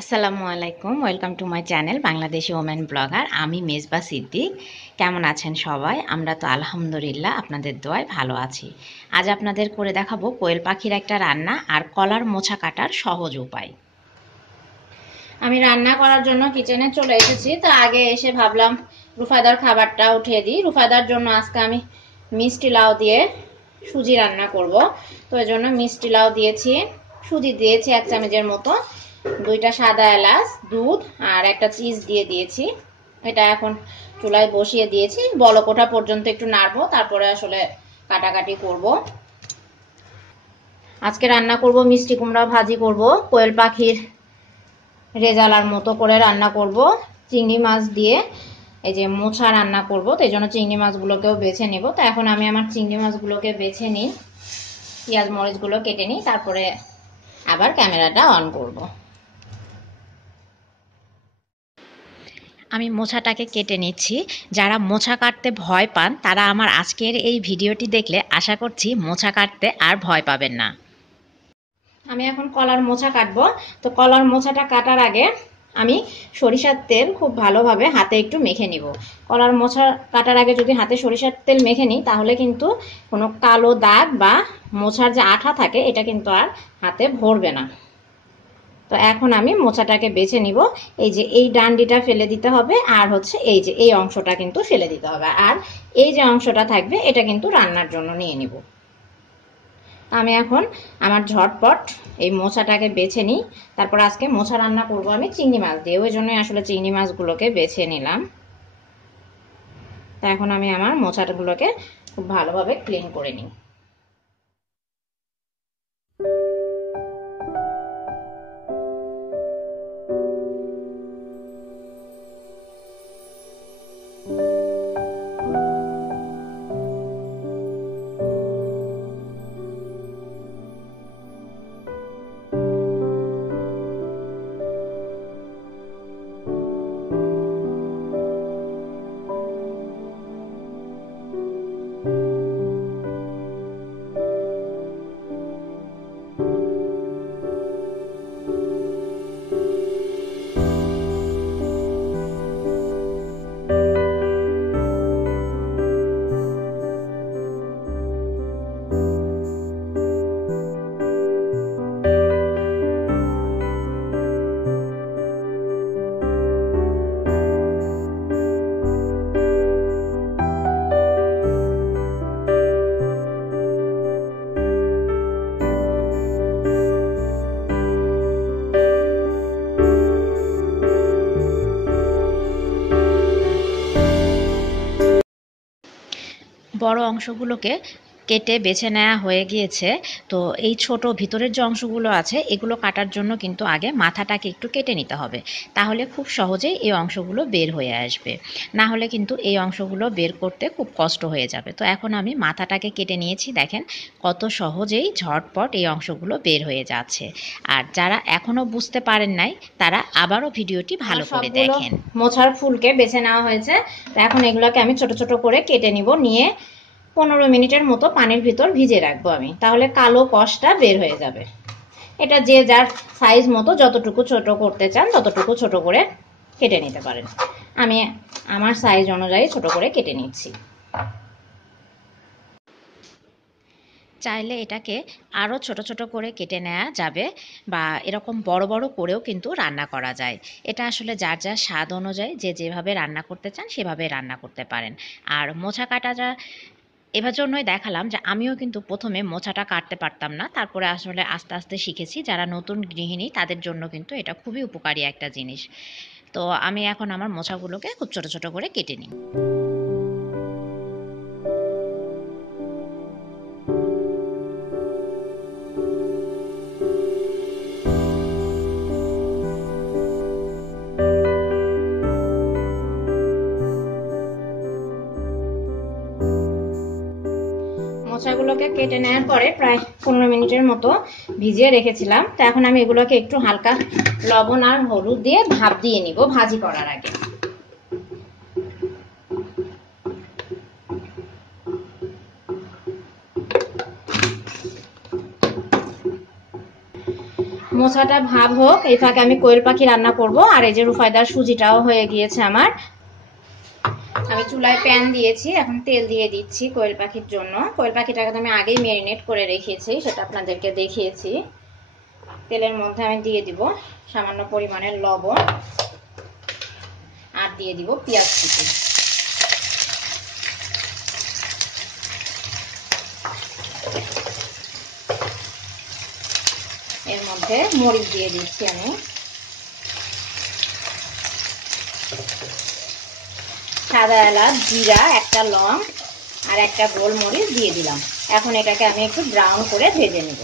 আসসালামু আলাইকুম, welcome to my channel Bangladeshi women blogger. আমি মেজবা সিদ্দিক। কেমন আছেন সবাই? আমরা তো আলহামদুলিল্লাহ আপনাদের দোয়ায় ভালো আছি। আজ আপনাদের করে দেখাবো কোয়েল পাখির একটা রান্না আর কলার মোছা কাটার সহজ উপায়। আমি রান্না করার জন্য কিচেনে চলে এসেছি। তো আগে এসে ভাবলাম রুফাদার খাবারটা উঠিয়ে দিই। রুফাদার জন্য আজকে আমি মিষ্টি লাউ দিয়ে সুজি রান্না করব। তো এই জন্য মিষ্টি লাউ দিয়েছি। সুজি দিয়েছি এক চামচের মতো। দুইটা সাদা এলাচ, দুধ আর একটা চিজ দিয়ে দিয়েছি। এটা এখন চুলায় বসিয়ে দিয়েছি। বলকোঠা পর্যন্ত একটু নাড়বো, তারপরে আসলে কাটাকাটি করব। আজকে রান্না করব মিষ্টি কুমড়া ভাজি করব, কোয়েল পাখির রেজালার মতো করে রান্না করব, চিংড়ি মাছ দিয়ে এই যে মোছা রান্না করব, তো এই জন্য চিংড়ি মাছগুলোকেও বেছে নেব। তো এখন আমি আমার চিংড়ি মাছগুলোকে বেছে নিই, পেঁয়াজ মরিচগুলো কেটে নিই, তারপরে আবার ক্যামেরাটা অন করব। আমি মোছাটাকে কেটে নিচ্ছি। যারা মোছা কাটতে ভয় পান, তারা আমার আজকের এই ভিডিওটি দেখলে আশা করছি মোছা কাটতে আর ভয় পাবেন না। আমি এখন কলার মোছা কাটবো। তো কলার মোছাটা কাটার আগে আমি সরিষার তেল খুব ভালোভাবে হাতে একটু মেখে নিব। কলার মোছা কাটার আগে যদি হাতে সরিষার তেল মেখে নিই, তাহলে কিন্তু কোনো কালো দাগ বা মোছার যে আঠা থাকে, এটা কিন্তু আর হাতে ভরবে না। তো এখন আমি মোচাটাকে বেছে নিব। এই যে এই ডান্ডিটা ফেলে দিতে হবে, আর হচ্ছে এই যে এই অংশটা কিন্তু ফেলে দিতে হবে। আর এই যে অংশটা থাকবে, এটা কিন্তু রান্নার জন্য নিয়ে নিব। আমি এখন আমার ঝটপট এই মোচাটাকে বেছে নিই। তারপর আজকে মোচা রান্না করব আমি চিংড়ি মাছ দিয়ে। ওই জন্যই আসলে চিংড়ি মাছগুলোকে বেছে নিলাম। তা এখন আমি আমার মোচাগুলোকে খুব ভালোভাবে ক্লিন করে নিই। বড় অংশগুলোকে কেটে বেছে নেওয়া হয়ে গিয়েছে। তো এই ছোট ভিতরের যে অংশগুলো আছে এগুলো কাটার জন্য কিন্তু আগে মাথাটাকে একটু কেটে নিতে হবে। তাহলে খুব সহজেই এই অংশগুলো বের হয়ে আসবে। না হলে কিন্তু এই অংশগুলো বের করতে খুব কষ্ট হয়ে যাবে। তো এখন আমি মাথাটাকে কেটে নিয়েছি দেখেন কত সহজেই ঝটপট এই অংশগুলো বের হয়ে যাচ্ছে। আর যারা এখনও বুঝতে পারেন নাই তারা আবারও ভিডিওটি ভালো করে দেখেন। মোছার ফুলকে বেছে নেওয়া হয়েছে। তো এখন এগুলোকে আমি ছোট ছোট করে কেটে নিব নিয়ে পনেরো মিনিটের মতো পানির ভিতর ভিজে রাখব আমি। তাহলে কালো কষটা বের হয়ে যাবে। এটা যে যার সাইজ মতো যতটুকু ছোট করতে চান ততটুকু ছোট করে কেটে নিতে পারেন। আমি আমার সাইজ অনুযায়ী ছোট করে কেটে নিচ্ছি। চাইলে এটাকে আরও ছোট ছোট করে কেটে নেওয়া যাবে বা এরকম বড় বড় করেও কিন্তু রান্না করা যায়। এটা আসলে যার যার স্বাদ অনুযায়ী যে যেভাবে রান্না করতে চান সেভাবে রান্না করতে পারেন। আর মোছা কাটাটা এবার জন্যই দেখালাম যে আমিও কিন্তু প্রথমে মোছাটা কাটতে পারতাম না, তারপরে আসলে আস্তে আস্তে শিখেছি যারা নতুন গৃহিণী তাদের জন্য কিন্তু এটা খুবই উপকারী একটা জিনিস। তো আমি এখন আমার মোছাগুলোকে খুব ছোট ছোট করে কেটে নিই। মোচাগুলোকে কেটে নেওয়ার পরে প্রায় পনেরো মিনিটের মতো ভিজিয়ে রেখেছিলাম। তো এখন আমি এগুলোকে একটু হালকা লবণ আর হলুদ দিয়ে ভাপ দিয়ে নিব ভাজি করার আগে। মোচাটা ভাব হোক, এই ফাঁকে আমি কোয়েল পাখি রান্না করব, আর এই যে রুফায়দার সুজিটাও হয়ে গিয়েছে আমার। আমি চুলায় প্যান দিয়েছি, এখন তেল দিয়ে দিচ্ছি কোয়েল পাখির জন্য। কোয়েল পাখিটাকে আমি আগেই ম্যারিনেট করে রেখেছি, সেটা আপনাদেরকে দেখিয়েছি। তেলের মধ্যে আমি দিয়ে দিব সামান্য পরিমাণের লবণ আর দিয়ে দিব পেঁয়াজ কুচি। এর মধ্যে মরিচ দিয়ে দিচ্ছি আমি। সাদা এলাচ, জিরা, একটা লং আর একটা গোলমরিচ দিয়ে দিলাম। এখন এটাকে আমি একটু ব্রাউন করে ভেজে নেব।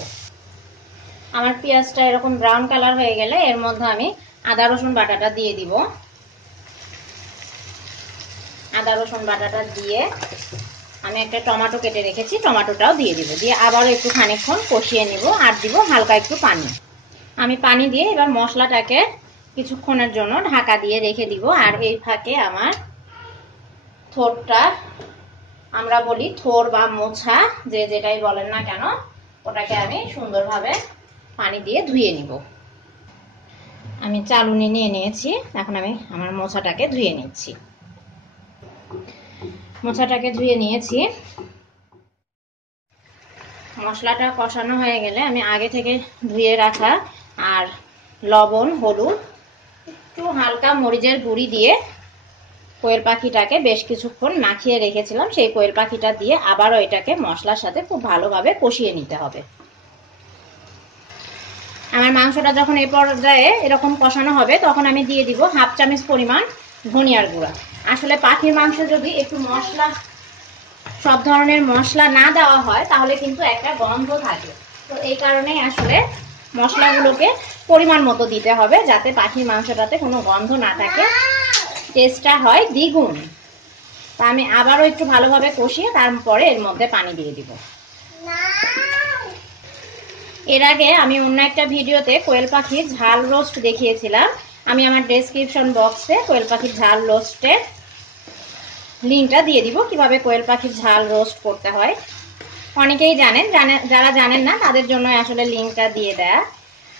আমার পেঁয়াজটা এরকম ব্রাউন কালার হয়ে গেলে এর মধ্যে আমি আদা, রসুন বাটাটা দিয়ে দিব। আদা, রসুন বাটাটা দিয়ে আমি একটা টমেটো কেটে রেখেছি, টমেটোটাও দিয়ে দিব। দিয়ে আবারও একটু খানিকক্ষণ কষিয়ে নিব আর দিব হালকা একটু পানি। আমি পানি দিয়ে এবার মশলাটাকে কিছুক্ষণের জন্য ঢাকা দিয়ে রেখে দিব। আর এই ফাঁকে আমার থোরটা, আমরা বলি থোর বা মোছা, যে যেটাই বলেন না কেন, ওটাকে আমি সুন্দরভাবে পানি দিয়ে ধুয়ে নিব। আমি চালুনি নিয়ে নিয়েছি, এখন আমি আমার মোছাটাকে ধুয়ে নিচ্ছি। মোছাটাকে ধুয়ে নিয়েছি। মশলাটা কষানো হয়ে গেলে আমি আগে থেকে ধুয়ে রাখা আর লবণ, হলুদ, একটু হালকা মরিচের গুঁড়ি দিয়ে কোয়েল পাখিটাকে বেশ কিছুক্ষণ মাখিয়ে রেখেছিলাম। সেই কোয়েল পাখিটা দিয়ে আবারও এটাকে মশলার সাথে খুব ভালোভাবে কষিয়ে নিতে হবে। আমার মাংসটা যখন এই পর্যায়ে এরকম কষানো হবে, তখন আমি দিয়ে দিব হাফ চামচ পরিমাণ ধনিয়ার গুঁড়া। আসলে পাখির মাংস যদি একটু মশলা, সব ধরনের মশলা না দেওয়া হয়, তাহলে কিন্তু একটা গন্ধ থাকে। তো এই কারণেই আসলে মশলাগুলোকে পরিমাণ মতো দিতে হবে, যাতে পাখির মাংসটাতে কোনো গন্ধ না থাকে। টেস্টটা হয় দ্বিগুণ। তা আমি আবারও একটু ভালোভাবে কষিয়ে তারপরে এর মধ্যে পানি দিয়ে দিব। এর আগে আমি অন্য একটা ভিডিওতে কোয়েল পাখির ঝাল রোস্ট দেখিয়েছিলাম। আমি আমার ডেসক্রিপশন বক্সে কোয়েল পাখির ঝাল রোস্টের লিঙ্কটা দিয়ে দিব, কীভাবে কোয়েল পাখির ঝাল রোস্ট করতে হয়। অনেকেই জানেন যারা জানেন না, তাদের জন্য আসলে লিঙ্কটা দিয়ে দেয়া।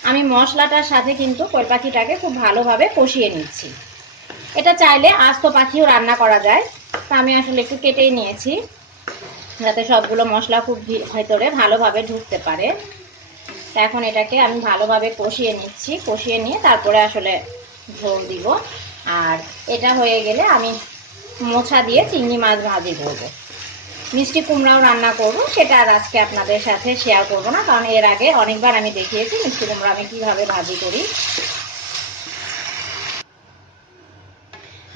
আমি মশলাটার সাথে কিন্তু কোয়েল পাখিটাকে খুব ভালোভাবে কষিয়ে নিচ্ছি। এটা চাইলে আস্ত পাখিও রান্না করা যায়। তা আমি আসলে একটু কেটেই নিয়েছি, যাতে সবগুলো মশলা খুব ভেতরে ভালোভাবে ঢুকতে পারে। এখন এটাকে আমি ভালোভাবে কষিয়ে নিচ্ছি। কষিয়ে নিয়ে তারপরে আসলে ঝোল দিব। আর এটা হয়ে গেলে আমি মোছা দিয়ে চিংড়ি মাছ ভাজি করব। মিষ্টি কুমড়াও রান্না করব, সেটা আর আজকে আপনাদের সাথে শেয়ার করব না, কারণ এর আগে অনেকবার আমি দেখিয়েছি মিষ্টি কুমড়া আমি কীভাবে ভাজি করি।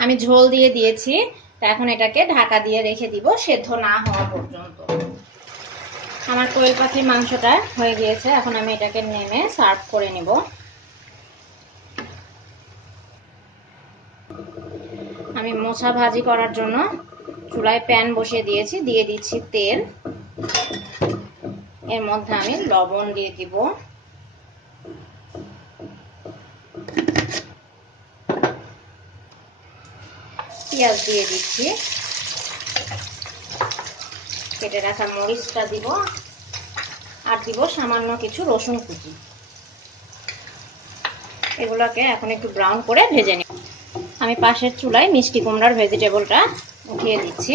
আমি ঝোল দিয়ে দিয়েছি, তা এখন এটাকে ঢাকা দিয়ে রেখে দিব, সেদ্ধ না হওয়া পর্যন্ত। আমার কোয়েল পাখির মাংসটা হয়ে গিয়েছে, এখন আমি এটাকে নেমে সার্ভ করে নিব। আমি মোছা ভাজি করার জন্য চুলায় প্যান বসিয়ে দিয়েছি, দিয়ে দিচ্ছি তেল। এর মধ্যে আমি লবণ দিয়ে দিব। পেঁয়াজ দিয়ে দিচ্ছি। কেটে রাখা মরিচটা দিব আর দিব সামান্য কিছু রসুন কুচি। এগুলোকে এখন একটু ব্রাউন করে ভেজে নিই আমি পাশের চুলায় মিষ্টি কুমড়ার ভেজিটেবলটা উঠিয়ে দিচ্ছি।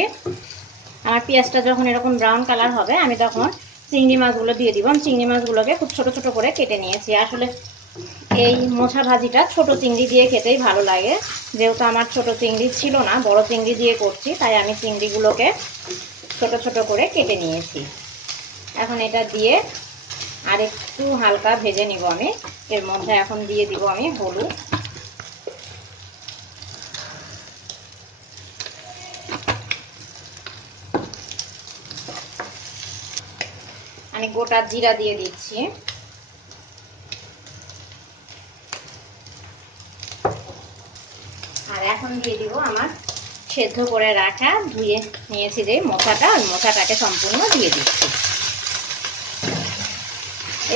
আমার পেঁয়াজটা যখন এরকম ব্রাউন কালার হবে, আমি তখন চিংড়ি মাছগুলো দিয়ে দিব। আমি চিংড়ি মাছগুলোকে খুব ছোট ছোট করে কেটে নিয়েছি। আসলে এই মোছা ভাজিটা ছোট চিংড়ি দিয়ে খেতেই ভালো লাগে। যেহেতু আমার ছোট চিংড়ি ছিল না, বড় চিংড়ি দিয়ে করছি, তাই আমি চিংড়িগুলোকে ছোট ছোট করে কেটে নিয়েছি। এখন এটা দিয়ে আর একটু হালকা ভেজে নিব আমি। এর মধ্যে এখন দিয়ে দিব আমি হলুদ। আমি গোটা জিরা দিয়ে দিচ্ছি। আর এখন দিয়ে দিব আমার সেদ্ধ করে রাখা, ধুয়ে নিয়েছি যে মোচাটা ওই মোচাটাকে সম্পূর্ণ দিয়ে দিচ্ছি।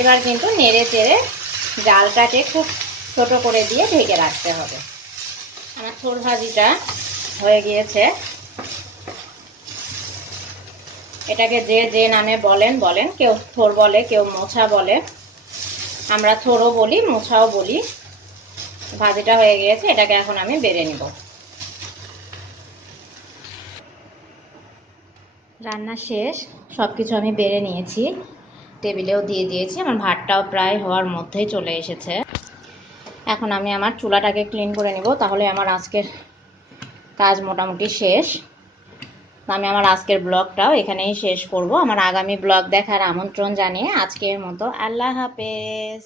এবার কিন্তু নেড়ে চেড়ে জালটাকে খুব ছোট করে দিয়ে ঢেকে রাখতে হবে। আমার থোর ভাজিটা হয়ে গিয়েছে। এটাকে যে যে নামে বলেন বলেন, কেউ থোর বলে, কেউ মোছা বলে। আমরা থোরও বলি, মোছাও বলি। ভাজিটা হয়ে গিয়েছে, এটাকে এখন আমি বেড়ে নিব। রান্না শেষ সব কিছু আমি বেড়ে নিয়েছি। টেবিলেও দিয়ে দিয়েছি, আমার ভাতটাও প্রায় হওয়ার মধ্যেই চলে এসেছে। এখন আমি আমার চুলাটাকে ক্লিন করে নিব, তাহলে আমার আজকের কাজ মোটামুটি শেষ। আমি আমার আজকের ব্লগটাও এখানেই শেষ করব। আমার আগামী ব্লগ দেখার আমন্ত্রণ জানিয়ে আজকের মতো আল্লাহ হাফেজ।